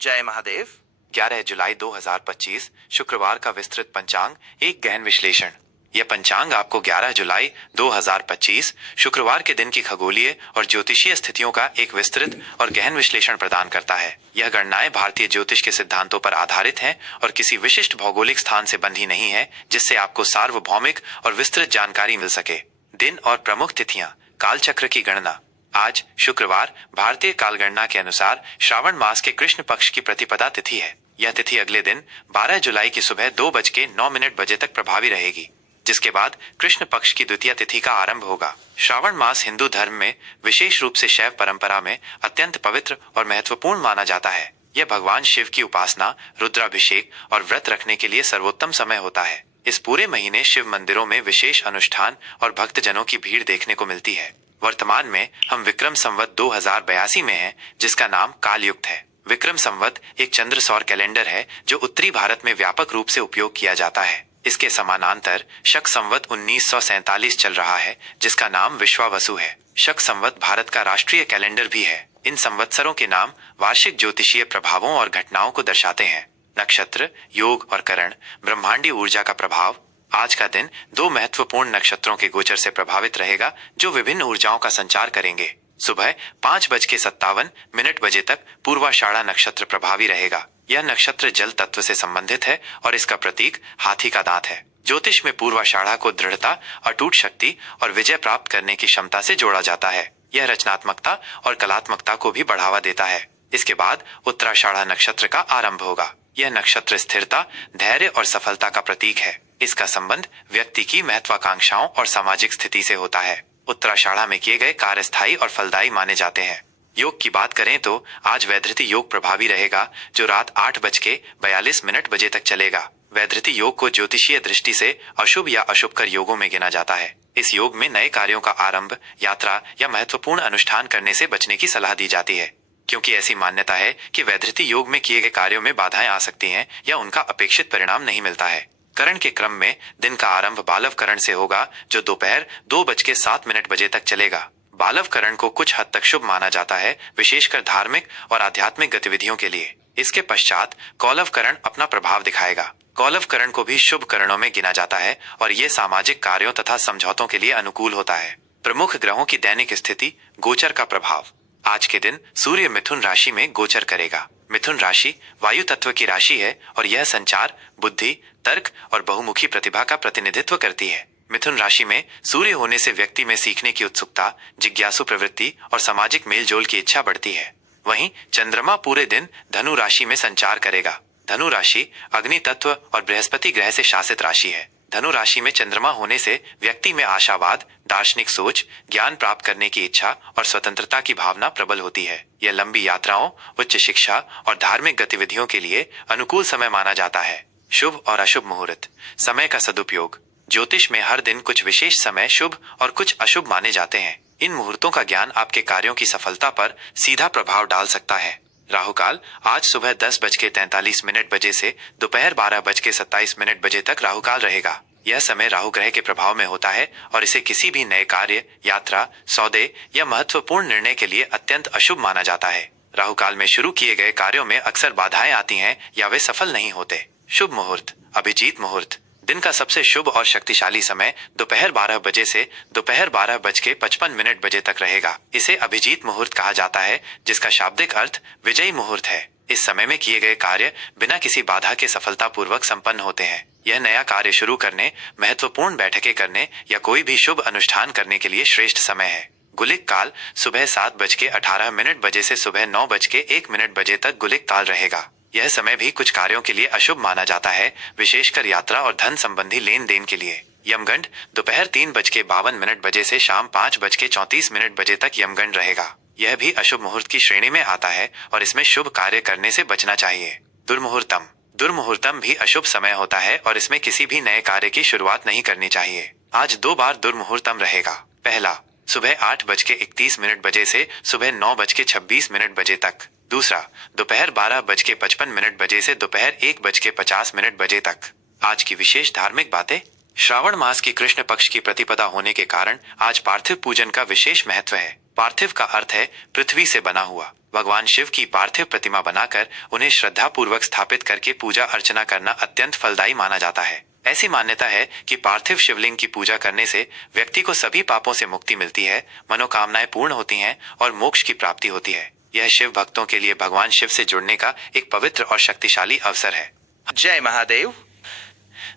जय महादेव। 11 जुलाई 2025 शुक्रवार का विस्तृत पंचांग, एक गहन विश्लेषण। यह पंचांग आपको 11 जुलाई 2025 शुक्रवार के दिन की खगोलीय और ज्योतिषीय स्थितियों का एक विस्तृत और गहन विश्लेषण प्रदान करता है। यह गणनाएं भारतीय ज्योतिष के सिद्धांतों पर आधारित हैं और किसी विशिष्ट भौगोलिक स्थान से बंधी नहीं है, जिससे आपको सार्वभौमिक और विस्तृत जानकारी मिल सके। दिन और प्रमुख तिथियां। कालचक्र की गणना। आज शुक्रवार भारतीय कालगणना के अनुसार श्रावण मास के कृष्ण पक्ष की प्रतिपदा तिथि है। यह तिथि अगले दिन 12 जुलाई की सुबह 2:09 बजे तक प्रभावी रहेगी, जिसके बाद कृष्ण पक्ष की द्वितीय तिथि का आरंभ होगा। श्रावण मास हिंदू धर्म में, विशेष रूप से शैव परंपरा में, अत्यंत पवित्र और महत्वपूर्ण माना जाता है। यह भगवान शिव की उपासना, रुद्राभिषेक और व्रत रखने के लिए सर्वोत्तम समय होता है। इस पूरे महीने शिव मंदिरों में विशेष अनुष्ठान और भक्तजनों की भीड़ देखने को मिलती है। वर्तमान में हम विक्रम संवत 2082 में हैं, जिसका नाम कालयुक्त है। विक्रम संवत एक चंद्र सौर कैलेंडर है जो उत्तरी भारत में व्यापक रूप से उपयोग किया जाता है। इसके समानांतर शक संवत 1947 चल रहा है, जिसका नाम विश्वावसु है। शक संवत भारत का राष्ट्रीय कैलेंडर भी है। इन संवत्सरों के नाम वार्षिक ज्योतिषीय प्रभावों और घटनाओं को दर्शाते हैं। नक्षत्र, योग और करण। ब्रह्मांडीय ऊर्जा का प्रभाव। आज का दिन दो महत्वपूर्ण नक्षत्रों के गोचर से प्रभावित रहेगा, जो विभिन्न ऊर्जाओं का संचार करेंगे। सुबह 5:57 बजे तक पूर्वाषाढ़ा नक्षत्र प्रभावी रहेगा। यह नक्षत्र जल तत्व से संबंधित है और इसका प्रतीक हाथी का दांत है। ज्योतिष में पूर्वाषाढ़ा को दृढ़ता, अटूट शक्ति और विजय प्राप्त करने की क्षमता से जोड़ा जाता है। यह रचनात्मकता और कलात्मकता को भी बढ़ावा देता है। इसके बाद उत्तराषाढ़ा नक्षत्र का आरंभ होगा। यह नक्षत्र स्थिरता, धैर्य और सफलता का प्रतीक है। इसका संबंध व्यक्ति की महत्वाकांक्षाओं और सामाजिक स्थिति से होता है। उत्तराषाढ़ा में किए गए कार्य स्थायी और फलदायी माने जाते हैं। योग की बात करें तो आज वैधृति योग प्रभावी रहेगा, जो रात 8:42 बजे तक चलेगा। वैधृति योग को ज्योतिषीय दृष्टि से अशुभ या अशुभ कर योगों में गिना जाता है। इस योग में नए कार्यों का आरंभ, यात्रा या महत्वपूर्ण अनुष्ठान करने से बचने की सलाह दी जाती है, क्योंकि ऐसी मान्यता है कि वैधृति योग में किए गए कार्यों में बाधाएं आ सकती हैं या उनका अपेक्षित परिणाम नहीं मिलता है। करण के क्रम में दिन का आरंभ बालव करण से होगा, जो दोपहर 2:07 बजे तक चलेगा। बालव करण को कुछ हद तक शुभ माना जाता है, विशेषकर धार्मिक और आध्यात्मिक गतिविधियों के लिए। इसके पश्चात कौलव करण अपना प्रभाव दिखाएगा। कौलव करण को भी शुभ करणों में गिना जाता है और ये सामाजिक कार्यों तथा समझौतों के लिए अनुकूल होता है। प्रमुख ग्रहों की दैनिक स्थिति, गोचर का प्रभाव। आज के दिन सूर्य मिथुन राशि में गोचर करेगा। मिथुन राशि वायु तत्व की राशि है और यह संचार, बुद्धि, तर्क और बहुमुखी प्रतिभा का प्रतिनिधित्व करती है। मिथुन राशि में सूर्य होने से व्यक्ति में सीखने की उत्सुकता, जिज्ञासु प्रवृत्ति और सामाजिक मेलजोल की इच्छा बढ़ती है। वहीं चंद्रमा पूरे दिन धनु राशि में संचार करेगा। धनु राशि अग्नि तत्व और बृहस्पति ग्रह से शासित राशि है। धनु राशि में चंद्रमा होने से व्यक्ति में आशावाद, दार्शनिक सोच, ज्ञान प्राप्त करने की इच्छा और स्वतंत्रता की भावना प्रबल होती है। यह लंबी यात्राओं, उच्च शिक्षा और धार्मिक गतिविधियों के लिए अनुकूल समय माना जाता है। शुभ और अशुभ मुहूर्त। समय का सदुपयोग। ज्योतिष में हर दिन कुछ विशेष समय शुभ और कुछ अशुभ माने जाते हैं। इन मुहूर्तों का ज्ञान आपके कार्यों की सफलता पर सीधा प्रभाव डाल सकता है। राहुकाल आज सुबह 10:43 बजे से दोपहर 12:27 बजे तक राहुकाल रहेगा। यह समय राहु ग्रह के प्रभाव में होता है और इसे किसी भी नए कार्य, यात्रा, सौदे या महत्वपूर्ण निर्णय के लिए अत्यंत अशुभ माना जाता है। राहुकाल में शुरू किए गए कार्यों में अक्सर बाधाएं आती हैं या वे सफल नहीं होते। शुभ मुहूर्त। अभिजीत मुहूर्त। दिन का सबसे शुभ और शक्तिशाली समय दोपहर 12 बजे से दोपहर 12:55 बजे तक रहेगा। इसे अभिजीत मुहूर्त कहा जाता है, जिसका शाब्दिक अर्थ विजयी मुहूर्त है। इस समय में किए गए कार्य बिना किसी बाधा के सफलतापूर्वक संपन्न होते हैं। यह नया कार्य शुरू करने, महत्वपूर्ण बैठकें करने या कोई भी शुभ अनुष्ठान करने के लिए श्रेष्ठ समय है। गुलिक काल सुबह 7:18 बजे से सुबह 9:01 बजे तक गुलिक काल रहेगा। यह समय भी कुछ कार्यों के लिए अशुभ माना जाता है, विशेषकर यात्रा और धन संबंधी लेन देन के लिए। यमगंड दोपहर 3:52 बजे से शाम 5:34 बजे तक यमगंड रहेगा। यह भी अशुभ मुहूर्त की श्रेणी में आता है और इसमें शुभ कार्य करने से बचना चाहिए। दुर्मुहूर्तम। दुर्मुहूर्तम भी अशुभ समय होता है और इसमें किसी भी नए कार्य की शुरुआत नहीं करनी चाहिए। आज 2 बार दुर्मुहूर्तम रहेगा। पहला, सुबह 8:31 बजे से सुबह 9:26 बजे तक। दूसरा, दोपहर 12:55 बजे से दोपहर 1:50 बजे तक। आज की विशेष धार्मिक बातें। श्रावण मास की कृष्ण पक्ष की प्रतिपदा होने के कारण आज पार्थिव पूजन का विशेष महत्व है। पार्थिव का अर्थ है पृथ्वी से बना हुआ। भगवान शिव की पार्थिव प्रतिमा बनाकर उन्हें श्रद्धा पूर्वक स्थापित करके पूजा अर्चना करना अत्यंत फलदायी माना जाता है। ऐसी मान्यता है कि पार्थिव शिवलिंग की पूजा करने से व्यक्ति को सभी पापों से मुक्ति मिलती है, मनोकामनाएं पूर्ण होती हैं और मोक्ष की प्राप्ति होती है। यह शिव भक्तों के लिए भगवान शिव से जुड़ने का एक पवित्र और शक्तिशाली अवसर है। जय महादेव।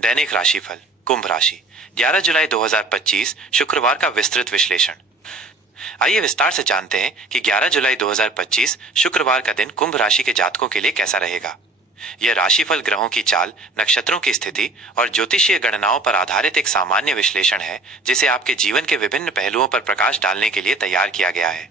दैनिक राशिफल कुंभ राशि 11 जुलाई 2025 शुक्रवार का विस्तृत विश्लेषण। आइए विस्तार से जानते हैं कि 11 जुलाई 2025 शुक्रवार का दिन कुंभ राशि के जातकों के लिए कैसा रहेगा। यह राशिफल ग्रहों की चाल, नक्षत्रों की स्थिति और ज्योतिषीय गणनाओं पर आधारित एक सामान्य विश्लेषण है, जिसे आपके जीवन के विभिन्न पहलुओं पर प्रकाश डालने के लिए तैयार किया गया है।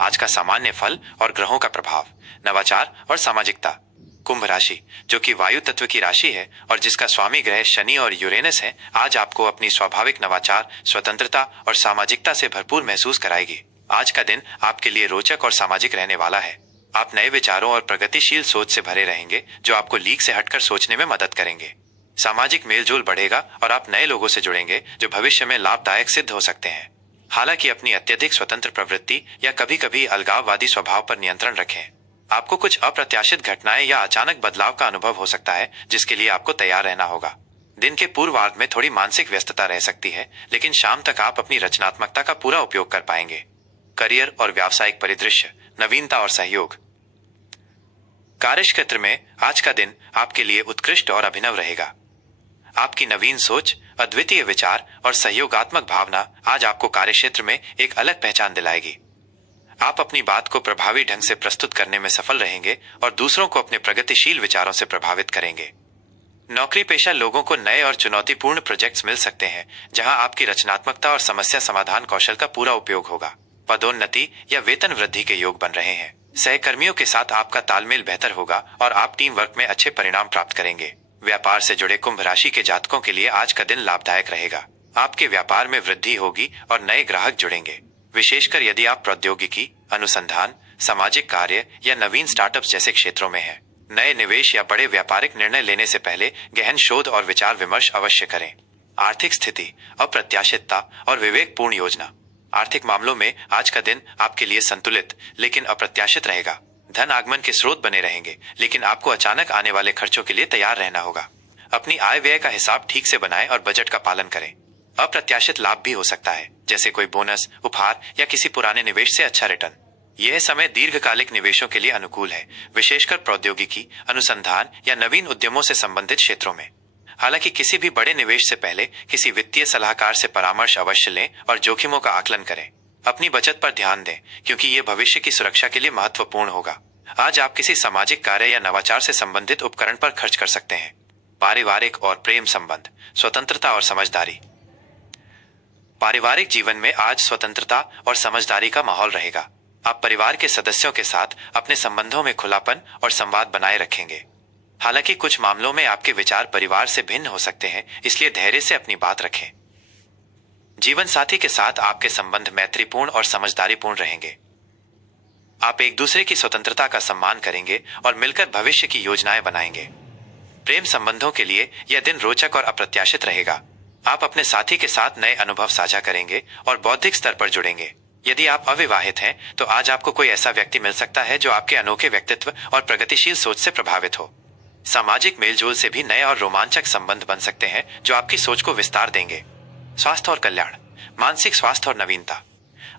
आज का सामान्य फल और ग्रहों का प्रभाव। नवाचार और सामाजिकता। कुंभ राशि, जो कि वायु तत्व की राशि है और जिसका स्वामी ग्रह शनि और यूरेनस है, आज आपको अपनी स्वाभाविक नवाचार, स्वतंत्रता और सामाजिकता से भरपूर महसूस कराएगी। आज का दिन आपके लिए रोचक और सामाजिक रहने वाला है। आप नए विचारों और प्रगतिशील सोच से भरे रहेंगे, जो आपको लीक से हटकर सोचने में मदद करेंगे। सामाजिक मेलजोल बढ़ेगा और आप नए लोगों से जुड़ेंगे, जो भविष्य में लाभदायक सिद्ध हो सकते हैं। हालांकि अपनी अत्यधिक स्वतंत्र प्रवृत्ति या कभी कभी अलगाववादी स्वभाव पर नियंत्रण रखें। आपको कुछ अप्रत्याशित घटनाएं या अचानक बदलाव का अनुभव हो सकता है, जिसके लिए आपको तैयार रहना होगा। दिन के पूर्वार्ध में थोड़ी मानसिक व्यस्तता रह सकती है, लेकिन शाम तक आप अपनी रचनात्मकता का पूरा उपयोग कर पाएंगे। करियर और व्यावसायिक परिदृश्य, नवीनता और सहयोग। कार्यक्षेत्र में आज का दिन आपके लिए उत्कृष्ट और अभिनव रहेगा। आपकी नवीन सोच, अद्वितीय विचार और सहयोगात्मक भावना आज आपको कार्यक्षेत्र में एक अलग पहचान दिलाएगी। आप अपनी बात को प्रभावी ढंग से प्रस्तुत करने में सफल रहेंगे और दूसरों को अपने प्रगतिशील विचारों से प्रभावित करेंगे। नौकरी पेशा लोगों को नए और चुनौतीपूर्ण प्रोजेक्ट्स मिल सकते हैं, जहां आपकी रचनात्मकता और समस्या समाधान कौशल का पूरा उपयोग होगा। पदोन्नति या वेतन वृद्धि के योग बन रहे हैं। सहकर्मियों के साथ आपका तालमेल बेहतर होगा और आप टीम वर्क में अच्छे परिणाम प्राप्त करेंगे। व्यापार से जुड़े कुंभ राशि के जातकों के लिए आज का दिन लाभदायक रहेगा। आपके व्यापार में वृद्धि होगी और नए ग्राहक जुड़ेंगे, विशेषकर यदि आप प्रौद्योगिकी, अनुसंधान, सामाजिक कार्य या नवीन स्टार्टअप्स जैसे क्षेत्रों में हैं। नए निवेश या बड़े व्यापारिक निर्णय लेने से पहले गहन शोध और विचार विमर्श अवश्य करें। आर्थिक स्थिति, अप्रत्याशितता और विवेकपूर्ण योजना। आर्थिक मामलों में आज का दिन आपके लिए संतुलित लेकिन अप्रत्याशित रहेगा। धन आगमन के स्रोत बने रहेंगे, लेकिन आपको अचानक आने वाले खर्चों के लिए तैयार रहना होगा। अपनी आय व्यय का हिसाब ठीक से बनाएं और बजट का पालन करें। अप्रत्याशित लाभ भी हो सकता है, जैसे कोई बोनस, उपहार या किसी पुराने निवेश से अच्छा रिटर्न। यह समय दीर्घकालिक निवेशों के लिए अनुकूल है, विशेषकर प्रौद्योगिकी, अनुसंधान या नवीन उद्यमों से संबंधित क्षेत्रों में। हालांकि किसी भी बड़े निवेश से पहले किसी वित्तीय सलाहकार से परामर्श अवश्य लें और जोखिमों का आकलन करें। अपनी बचत पर ध्यान दें, क्योंकि ये भविष्य की सुरक्षा के लिए महत्वपूर्ण होगा। आज आप किसी सामाजिक कार्य या नवाचार से संबंधित उपकरण पर खर्च कर सकते हैं। पारिवारिक और प्रेम संबंध, स्वतंत्रता और समझदारी। पारिवारिक जीवन में आज स्वतंत्रता और समझदारी का माहौल रहेगा। आप परिवार के सदस्यों के साथ अपने संबंधों में खुलापन और संवाद बनाए रखेंगे। हालांकि कुछ मामलों में आपके विचार परिवार से भिन्न हो सकते हैं, इसलिए धैर्य से अपनी बात रखें। जीवन साथी के साथ आपके संबंध मैत्रीपूर्ण और समझदारीपूर्ण रहेंगे। आप एक दूसरे की स्वतंत्रता का सम्मान करेंगे और मिलकर भविष्य की योजनाएं बनाएंगे। प्रेम संबंधों के लिए यह दिन रोचक और अप्रत्याशित रहेगा। आप अपने साथी के साथ नए अनुभव साझा करेंगे और बौद्धिक स्तर पर जुड़ेंगे। यदि आप अविवाहित हैं, तो आज आपको कोई ऐसा व्यक्ति मिल सकता है जो आपके अनोखे व्यक्तित्व और प्रगतिशील सोच से प्रभावित हो। सामाजिक मेलजोल से भी नए और रोमांचक संबंध बन सकते हैं, जो आपकी सोच को विस्तार देंगे। स्वास्थ्य और कल्याण, मानसिक स्वास्थ्य और नवीनता।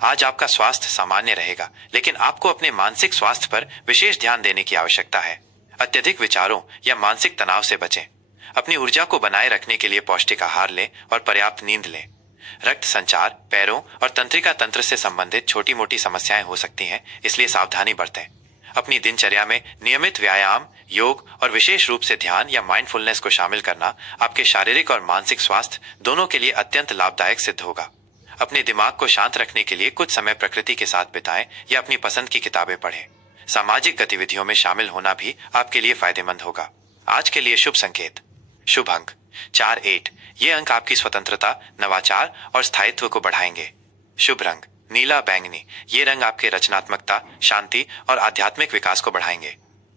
आज आपका स्वास्थ्य सामान्य रहेगा, लेकिन आपको अपने मानसिक स्वास्थ्य पर विशेष ध्यान देने की आवश्यकता है। अत्यधिक विचारों या मानसिक तनाव से बचें। अपनी ऊर्जा को बनाए रखने के लिए पौष्टिक आहार लें और पर्याप्त नींद लें। रक्त संचार, पैरों और तंत्रिका तंत्र से संबंधित छोटी मोटी समस्याएं हो सकती हैं, इसलिए सावधानी बरतें। अपनी दिनचर्या में नियमित व्यायाम, योग और विशेष रूप से ध्यान या माइंडफुलनेस को शामिल करना आपके शारीरिक और मानसिक स्वास्थ्य दोनों के लिए अत्यंत लाभदायक सिद्ध होगा। अपने दिमाग को शांत रखने के लिए कुछ समय प्रकृति के साथ बिताएं या अपनी पसंद की किताबें पढ़ें। सामाजिक गतिविधियों में शामिल होना भी आपके लिए फायदेमंद होगा। आज के लिए शुभ संकेत। शुभ अंक 4-8। ये अंक आपकी स्वतंत्रता, नवाचार और स्थायित्व को बढ़ाएंगे। शुभ रंग नीला बैंगनी। ये रंग आपके रचनात्मकता, शांति और आध्यात्मिक विकास को बढ़ाएंगे।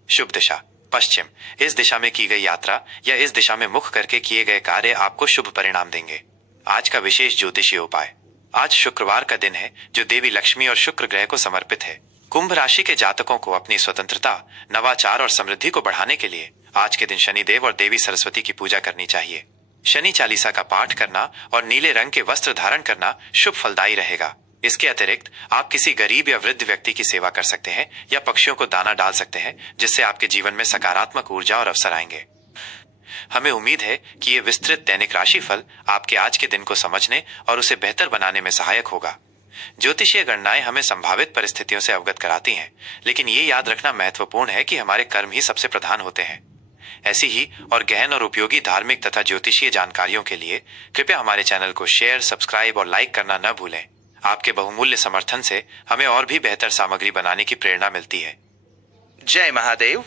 शुभ दिशा पश्चिम। इस दिशा में की गई यात्रा या इस दिशा में मुख करके किए गए कार्य आपको शुभ परिणाम देंगे। आज का विशेष ज्योतिषीय उपाय। आज शुक्रवार का दिन है जो देवी लक्ष्मी और शुक्र ग्रह को समर्पित है। कुंभ राशि के जातकों को अपनी स्वतंत्रता, नवाचार और समृद्धि को बढ़ाने के लिए आज के दिन शनिदेव और देवी सरस्वती की पूजा करनी चाहिए। शनि चालीसा का पाठ करना और नीले रंग के वस्त्र धारण करना शुभ फलदायी रहेगा। इसके अतिरिक्त आप किसी गरीब या वृद्ध व्यक्ति की सेवा कर सकते हैं या पक्षियों को दाना डाल सकते हैं, जिससे आपके जीवन में सकारात्मक ऊर्जा और अवसर आएंगे। हमें उम्मीद है कि ये विस्तृत दैनिक राशिफल आपके आज के दिन को समझने और उसे बेहतर बनाने में सहायक होगा। ज्योतिषीय गणनाएं हमें संभावित परिस्थितियों से अवगत कराती हैं, लेकिन ये याद रखना महत्वपूर्ण है कि हमारे कर्म ही सबसे प्रधान होते हैं। ऐसी ही और गहन और उपयोगी धार्मिक तथा ज्योतिषीय जानकारियों के लिए कृपया हमारे चैनल को शेयर, सब्सक्राइब और लाइक करना न भूलें। आपके बहुमूल्य समर्थन से हमें और भी बेहतर सामग्री बनाने की प्रेरणा मिलती है। जय महादेव।